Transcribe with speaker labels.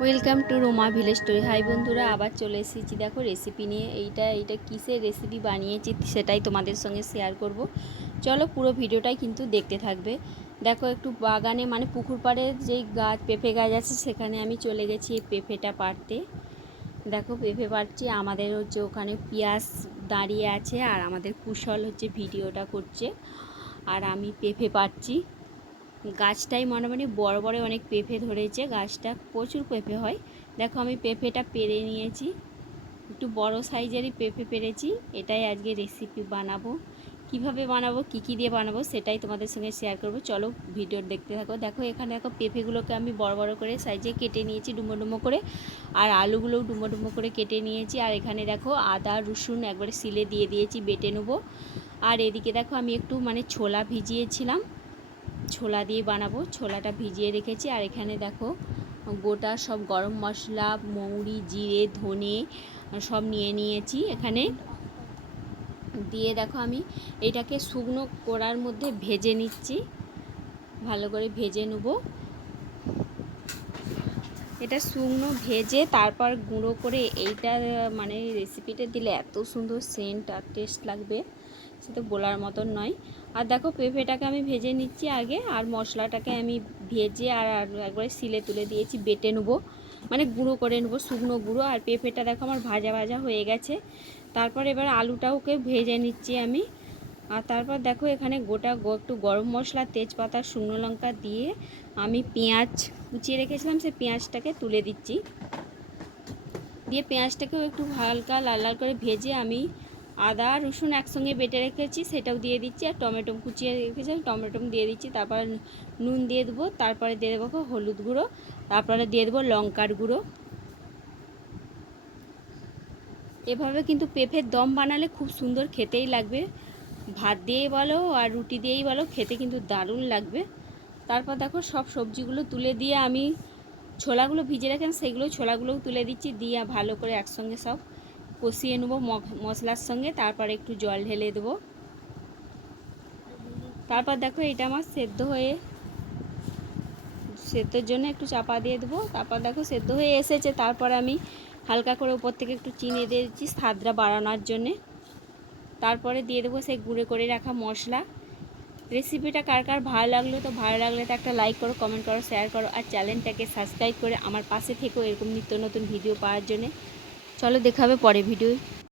Speaker 1: Welcome to Roma village story. Hi বন্ধুরা, আবার চলে এসেছি। দেখো রেসিপি নিয়ে। এইটা এইটা কিসের রেসিপি বানিয়েছি সেটাই তোমাদের সঙ্গে শেয়ার করব। চলো পুরো ভিডিওটাই কিন্তু দেখতে থাকবে। দেখো একটু বাগানে মানে পুকুর পাড়ে যেই গাছ, পেঁপে গাছ আছে, সেখানে আমি চলে গেছি এই পেঁপেটা পাড়তে। দেখো পেঁপে পাড়ছি। আমাদের হচ্ছে ওখানে পিয়াস দাঁড়িয়ে আছে আর আমাদের কুশল হচ্ছে ভিডিওটা করছে। আর আমি পেঁপে পাড়ছি। গাছটাই মোটামুটি বড় বড় অনেক পেঁপে ধরেছে, গাছটা প্রচুর পেঁপে হয়। দেখো আমি পেঁপেটা পেরে নিয়েছি, একটু বড় সাইজেরই পেঁপে পেরেছি, এটাই আজকে রেসিপি বানাবো। কীভাবে বানাবো, কি কি দিয়ে বানাবো, সেটাই তোমাদের সঙ্গে শেয়ার করব। চলো ভিডিও দেখতে থাকো। দেখো এখানে দেখো পেঁপেগুলোকে আমি বড় বড় করে সাইজে কেটে নিয়েছি, ডুমো ডুমো করে, আর আলুগুলোও ডুমো ডুমো করে কেটে নিয়েছি। আর এখানে দেখো আদা, রসুন একবারে সিলে দিয়ে দিয়েছি, বেটে নেব। আর এদিকে দেখো আমি একটু মানে ছোলা ভিজিয়েছিলাম। ছোলা দিয়ে বানাবো। ছোলাটা ভিজিয়ে রেখেছি। আর এখানে দেখো, গোটা সব গরম মশলা, মৌরি, জিরে, ধনে, সব নিয়ে নিয়েছি। এখানে দিয়ে দেখো আমি এটাকে শুকনো কড়ার মধ্যে ভেজে নিচ্ছি। ভালো করে ভেজে নেব। এটা শুকনো ভেজে তারপর গুঁড়ো করে এইটা মানে রেসিপিটা দিলে এত সুন্দর সেন্ট আর টেস্ট লাগবে। সেটা বলার মতন নয়। আর দেখো পেঁপেটাকে আমি ভেজে নিচ্ছি আগে, আর মশলাটাকে আমি ভেজে আর একবারে সিলে তুলে দিয়েছি, বেটে নেব। মানে গুঁড়ো করে নেব, শুকনো গুঁড়ো। আর পেঁপেটা দেখো আমার ভাজা ভাজা হয়ে গেছে। তারপর এবার আলুটাওকে ভেজে নিচ্ছি আমি। আর তারপর দেখো এখানে গোটা একটু গরম মশলা, তেজপাতা, শুকনো লঙ্কা দিয়ে আমি পেঁয়াজ কুচিয়ে রেখেছিলাম, সেই পেঁয়াজটাকে তুলে দিচ্ছি। দিয়ে পেঁয়াজটাকেও একটু হালকা লাল লাল করে ভেজে আমি আদা, রসুন একসঙ্গে বেটে রেখেছি, সেটাও দিয়ে দিচ্ছি। আর টমেটো কুচিয়ে রেখেছিলাম, টমেটো দিয়ে দিচ্ছি। তারপর নুন দিয়ে দেবো, তারপরে দিয়ে দেবো হলুদ গুঁড়ো, তারপরে দিয়ে দেবো লঙ্কার গুঁড়ো। এভাবে কিন্তু পেঁপের দম বানালে খুব সুন্দর খেতেই লাগবে। ভাত দিয়েই বলো আর রুটি দিয়েই বলো, খেতে কিন্তু দারুণ লাগবে। তারপর দেখো সব সবজিগুলো তুলে দিয়ে আমি ছোলাগুলো ভিজে রাখেন সেগুলো ছোলাগুলোও তুলে দিচ্ছি, দিয়ে ভালো করে একসঙ্গে সব কষিয়ে নেব মশলার সঙ্গে, তারপর একটু জল ঢেলে দেবো। তারপর দেখো এটা আমার সেদ্ধ হয়ে, সেদ্ধর জন্য একটু চাপা দিয়ে দেবো। তারপর দেখো সেদ্ধ হয়ে এসেছে, তারপর আমি হালকা করে উপর থেকে একটু চিনি দিয়ে দিচ্ছি স্বাদটা বাড়ানোর জন্যে। তারপরে দিয়ে দেবো সেই গুঁড়ো করে রাখা মশলা। রেসিপিটা কার কার ভালো লাগল তো ভালো লাগলে তো একটা লাইক করো কমেন্ট করো শেয়ার করো আর চ্যানেলটাকে সাবস্ক্রাইব করে আমার পাশে থেকেও এরকম নিত্য নতুন ভিডিও পাওয়ার জন্যে। চলো দেখাবে পরে ভিডিও